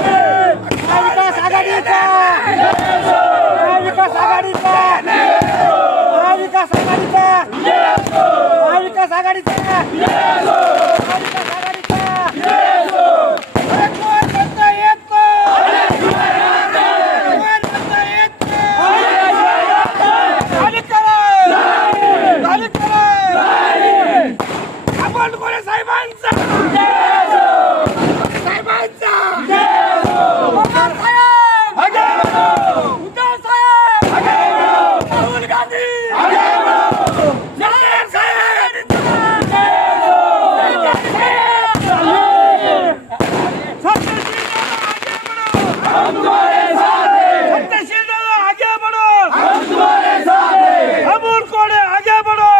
महाविकास आघाडीचा! महाविकास आघाडीचा! महाविकास आघाडीचा! महाविकास आघाडीचा महाविकास आघाडीचा एक वर म्हणता येत नाही. वर म्हणता येत नाही. झाली का नाही? झाली का नाही? आपण कोणी साहेबांचा! साहेबांचा पवार साहेब उद्धव साहेब राहुल गांधी शरद साहेब सत्यशील दादा आगे बढ़ो अमूल कोड़े आगे बढ़ो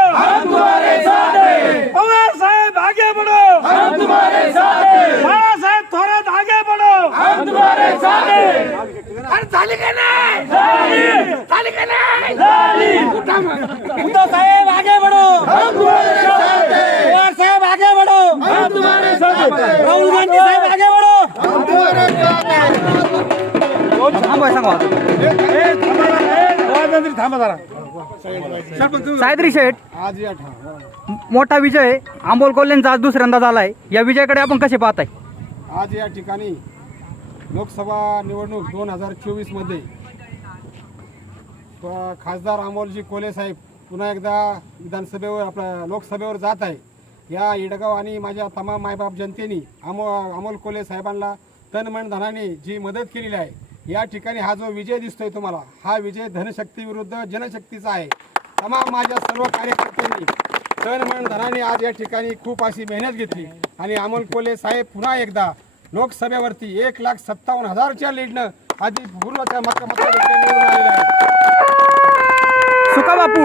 पवार साहेब आगे बढ़ो बाळा साहेब थोरात आगे बढ़ो अरे झाली. का नाही? झाली. का नाही? उद्धव साहेब आगे बढ़ो. पवार साहेब आगे बढ़ो. राहुल गांधी साहेब आगे बढ़ो. थांबा जरा सायद्री शेठ मोठा विजय आंबोल कोल्हेंचा आज दुसऱ्यांदा झालाय. या विजयाकडे आपण कसे पाहताय? आज या ठिकाणी लोकसभा निवडणूक दोन हजार चोवीसमध्ये खासदार अमोलजी कोले साहेब पुन्हा एकदा विधानसभेवर आपल्या लोकसभेवर जात आहे. या इडगाव आणि माझ्या तमाम मायबाप जनतेने अमो अमोल कोले साहेबांना तन मन धनाने जी मदत केलेली आहे या ठिकाणी हा जो विजय दिसतोय तुम्हाला हा विजय धनशक्ती विरुद्ध जनशक्तीचा आहे. तमाम माझ्या सर्व कार्यकर्त्यांनी तन मन धनाने आज या ठिकाणी खूप अशी मेहनत घेतली. आणि अमोल कोले साहेब पुन्हा एकदा लोकसभेवरती एक लाख सत्तावन्न हजारच्या लीडनं आधी पूर्वच्या मत निवडून आलेले आहे सुका बापू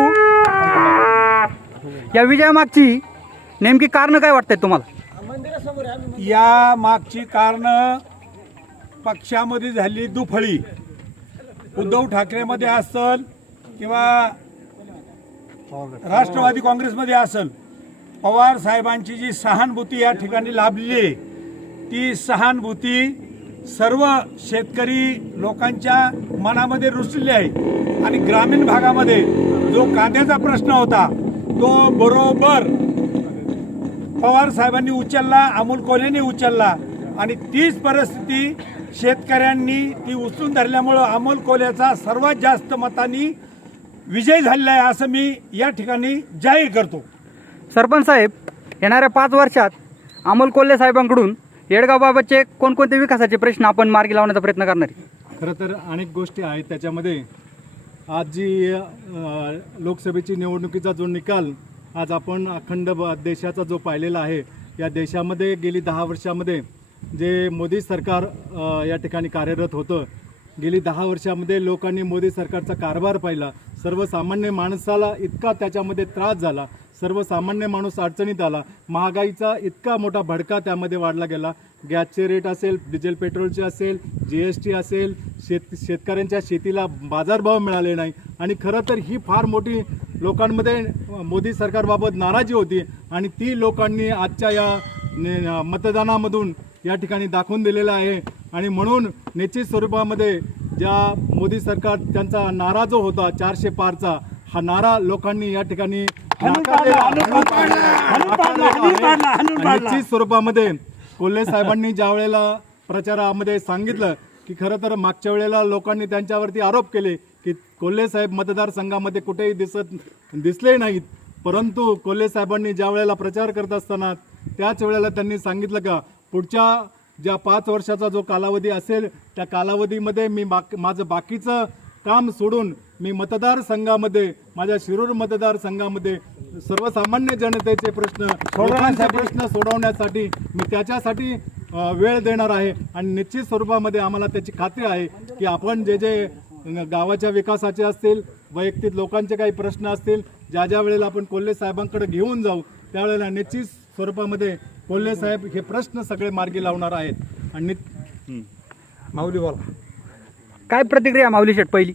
या विजयामागची नेमकी कारण काय वाटतंय तुम्हाला? या मागची कारण पक्षामध्ये झाली दुफळी. उद्धव ठाकरेमध्ये असल किंवा राष्ट्रवादी काँग्रेसमध्ये असल पवार साहेबांची जी सहानुभूती या ठिकाणी लाभली आहे ती सहानुभूती सर्व शेतकरी लोकांच्या मनामध्ये रुचली आहे. आणि ग्रामीण भागामध्ये जो कांद्याचा प्रश्न होता तो बरोबर पवार साहेबांनी उचलला अमोल कोल्हेने उचलला. आणि तीच परिस्थिती शेतकऱ्यांनी ती उचलून धरल्यामुळं अमोल कोल्ह्याचा सर्वात जास्त मतांनी विजय झालेला आहे असं मी या ठिकाणी जाहीर करतो. सरपंच साहेब येणाऱ्या पाच वर्षात अमोल कोल्हे साहेबांकडून येडगावबाबतचे कोणकोणते विकासाचे प्रश्न आपण मार्गी लावण्याचा प्रयत्न करणार खरं तर अनेक गोष्टी आहेत. त्याच्यामध्ये आज जी अ, लोकसभेची निवडणुकीचा जो निकाल आज आपण अखंड ब- देशाचा जो पाहिलेला आहे या देशामध्ये गेली दहा वर्षामध्ये जे मोदी सरकार अ, या ठिकाणी कार्यरत होतं गेली दहा वर्षामध्ये लोकांनी मोदी सरकारचा कारभार पाहिला. सर्वसामान्य माणसाला इतका त्याच्यामध्ये त्रास झाला. सर्वसामान्य माणूस अडचणीत आला. महागाईचा इतका मोठा भडका त्यामध्ये वाढला गेला. गॅसचे रेट असेल डिझेल पेट्रोलचे असेल जी एस टी असेल शेत शेतकऱ्यांच्या शेतीला बाजारभाव मिळाले नाही. आणि खरं तर ही फार मोठी लोकांमध्ये मोदी सरकारबाबत नाराजी होती. आणि ती लोकांनी आजच्या या मतदानामधून या ठिकाणी दाखवून दिलेलं आहे. आणि म्हणून निश्चित स्वरूपामध्ये ज्या मोदी सरकार त्यांचा नारा जो होता चारशे पारचा हा नारा लोकांनी या ठिकाणी निश्चित स्वरूपामध्ये कोल्हे साहेबांनी ज्या वेळेला प्रचारामध्ये सांगितलं की खरं तर मागच्या वेळेला लोकांनी त्यांच्यावरती आरोप केले की कोल्हे साहेब मतदारसंघामध्ये कुठेही दिसत दिसले नाहीत. परंतु कोल्हे साहेबांनी ज्या वेळेला प्रचार करत असताना त्याच वेळेला त्यांनी सांगितलं का पुढच्या ज्या पाच वर्षाचा जो कालावधी असेल त्या कालावधीमध्ये मी बाक माझं बाकीचं काम सोडून मी मतदारसंघामध्ये माझ्या शिरूर मतदारसंघामध्ये सर्वसामान्य जनतेचे प्रश्न लोकांचे प्रश्न सोडवण्यासाठी मी त्याच्यासाठी वेळ देणार आहे. आणि निश्चित स्वरूपामध्ये आम्हाला त्याची खात्री आहे की आपण जे जे गावाच्या विकासाचे असतील वैयक्तिक लोकांचे काही प्रश्न असतील ज्या ज्या वेळेला आपण कोल्हे साहेबांकडे घेऊन जाऊ त्यावेळेला निश्चित स्वरूपामध्ये कोल्हे साहेब हे प्रश्न सगळे मार्गी लावणार आहेत. आणि माऊली बोला. काय प्रतिक्रिया माऊली शेठ पहिली?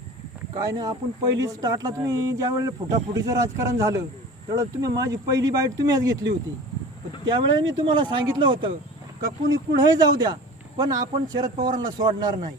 काय नाही आपण पहिली स्टार्टला तुम्ही ज्या वेळेला फुटाफुटीचं राजकारण झालं त्यावेळेला तुम्ही माझी पहिली बाईट तुम्हीच घेतली होती. पण त्यावेळेला मी तुम्हाला सांगितलं होतं का कुणी कुठेही जाऊ द्या पण आपण शरद पवारांना सोडणार नाही.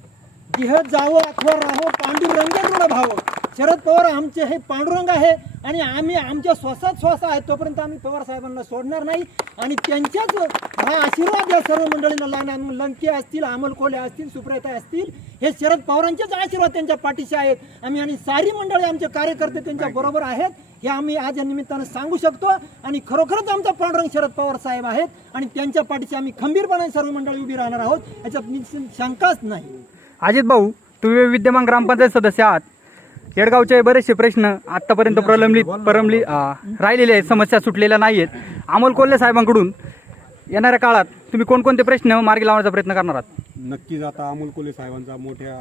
जिह जावं अथवा राहो पांडुरंग भाव. शरद पवार आमचे हे पांडुरंग आहे आणि आम्ही आमच्या श्वासात श्वास आहे तोपर्यंत आम्ही पवार साहेबांना सोडणार नाही. आणि त्यांच्याच हा आशीर्वाद या सर्व मंडळींना लहान लंके असतील अमोल कोल्हे असतील सुप्रियता असतील हे शरद पवारांचेच आशीर्वाद त्यांच्या पाठीशी आहेत. आम्ही आणि सारी मंडळी आमचे कार्यकर्ते त्यांच्या बरोबर आहेत. हे आम्ही आज या निमित्तानं सांगू शकतो. आणि खरोखरच आमचा पांडुरंग शरद पवार साहेब आहेत. आणि त्यांच्या पाठीशी आम्ही खंबीरपणे सर्व मंडळी उभी राहणार आहोत. याच्यात शंकाच नाही. अजित भाऊ तुम्ही विद्यमान ग्रामपंचायत सदस्य आहात. येडगावचे बरेचसे प्रश्न आतापर्यंत प्रलंबित प्रलंबित राहिलेले आहेत. समस्या सुटलेल्या नाही आहेत अमोल कोल्हे साहेबांकडून येणाऱ्या काळात तुम्ही कोणकोणते प्रश्न मार्गी लावण्याचा प्रयत्न करणार आहात? नक्कीच आता अमोल कोल्हे साहेबांचा मोठ्या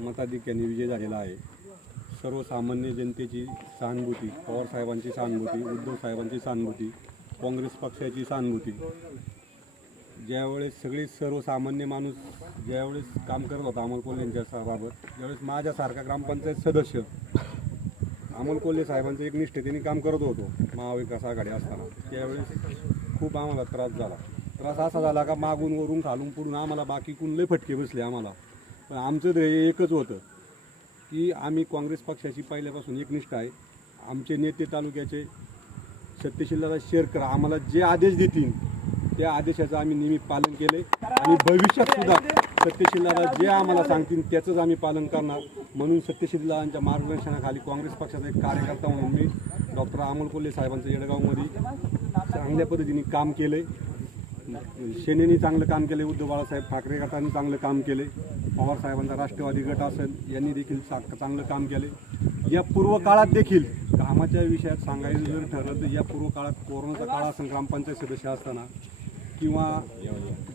मताधिक्याने विजय झालेला आहे. सर्वसामान्य जनतेची सहानुभूती पवार साहेबांची सहानुभूती उद्धव साहेबांची सहानुभूती काँग्रेस पक्षाची सहानुभूती ज्यावेळेस सगळे सर्वसामान्य माणूस ज्यावेळेस काम करत होता अमोल कोल्हे यांच्या बाबत ज्यावेळेस माझ्यासारखा ग्रामपंचायत सदस्य अमोल कोल्हे साहेबांचं एक निष्ठतेने काम करत होतो महाविकास आघाडी असताना त्यावेळेस खूप आम्हाला त्रास झाला. त्रास असा झाला का मागून वरून खालून पुढून आम्हाला बाकी कुण लय फटके बसले आम्हाला. पण आमचं ध्येय एकच होतं की आम्ही काँग्रेस पक्षाची पहिल्यापासून एकनिष्ठ आहे. आमचे नेते तालुक्याचे सत्यशीलला शेअर करा आम्हाला जे आदेश देतील त्या आदेशाचं आम्ही नेहमी पालन केले आणि भविष्यात सुद्धा सत्यशीलदादा जे आम्हाला सांगतील त्याचंच आम्ही पालन करणार. म्हणून सत्यशीलदादांच्या मार्गदर्शनाखाली काँग्रेस पक्षाचा एक कार्यकर्ता म्हणून मी डॉक्टर अमोल कोल्हे साहेबांचं येडगावमध्ये चांगल्या पद्धतीने काम केलं सेनेने चांगलं काम केले उद्धव बाळासाहेब ठाकरे गटाने चांगलं काम केले पवार साहेबांचा राष्ट्रवादी गट असेल यांनी देखील चांगलं काम केले या पूर्व काळात देखील कामाच्या विषयात सांगायचं जर ठरलं तर या पूर्व काळात कोरोनाचा काळ असेल ग्रामपंचायत सदस्य असताना. किंवा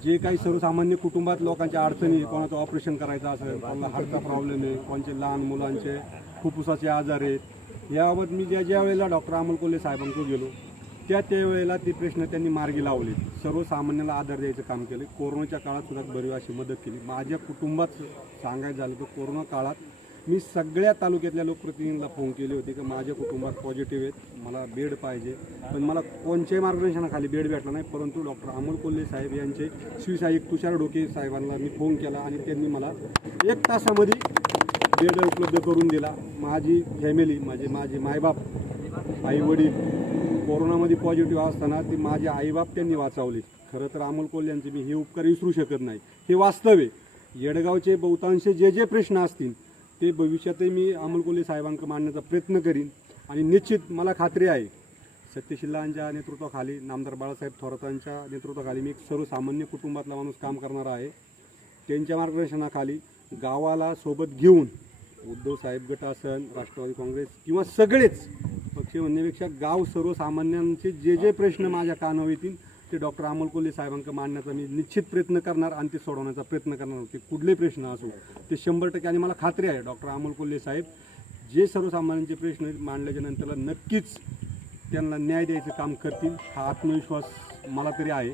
जे काही सर्वसामान्य कुटुंबात लोकांच्या अडचणी कोणाचं ऑपरेशन करायचं असेल कोणाला हार्टचा प्रॉब्लेम आहे कोणचे लहान मुलांचे फुफ्फुसाचे आजार आहेत याबाबत मी ज्या ज्या वेळेला डॉक्टर अमोल कोल्हे साहेबांकडे गेलो त्या त्यावेळेला ते प्रश्न त्यांनी मार्गी लावले सर्वसामान्याला आधार द्यायचं काम केले. कोरोनाच्या काळात सुद्धा बरी अशी मदत केली. माझ्या कुटुंबात सांगायचं झालं तर कोरोना काळात मी सगळ्या तालुक्यातल्या लोकप्रतिनिधींना फोन केले होते की माझ्या कुटुंबात पॉझिटिव्ह आहेत मला बेड पाहिजे. पण मला कोणत्याही मार्गदर्शनाखाली बेड भेटला नाही परंतु डॉक्टर अमोल कोल्हे साहेब यांचे शिवसाहेब तुषार डोके साहेबांना मी फोन केला आणि त्यांनी मला एक तासामध्ये बेड उपलब्ध करून दिला. माझी फॅमिली माझे माझे मायबाप आईवडील कोरोनामध्ये पॉझिटिव्ह असताना ती माझे आईबाप त्यांनी वाचवले. खरं तर अमोल कोल्हे यांचे मी हे उपकार विसरू शकत नाही. हे वास्तव आहे. येडगावचे बहुतांश जे जे प्रश्न असतील ते भविष्यातही मी अमोल कोल्हे साहेबांकडे मांडण्याचा प्रयत्न करीन. आणि निश्चित मला खात्री आहे सत्यशिल्लांच्या नेतृत्वाखाली नामदार बाळासाहेब थोरातांच्या नेतृत्वाखाली मी एक सर्वसामान्य कुटुंबातला माणूस काम करणार आहे. त्यांच्या मार्गदर्शनाखाली गावाला सोबत घेऊन उद्धव साहेब गट असन राष्ट्रवादी काँग्रेस किंवा सगळेच पक्ष म्हणण्यापेक्षा गाव सर्वसामान्यांचे जे जे प्रश्न माझ्या कानावर येतील ते डॉक्टर अमोल कोल्हे साहेबांकडे मांडण्याचा मी निश्चित प्रयत्न करणार आणि ते सोडवण्याचा प्रयत्न करणार. ते कुठले प्रश्न असो ते शंभर टक्के आणि मला खात्री आहे डॉक्टर अमोल कोल्हे साहेब जे सर्वसामान्यांचे प्रश्न मांडल्याच्या नंतरला नक्कीच त्यांना न्याय द्यायचं काम करतील हा आत्मविश्वास मला तरी आहे.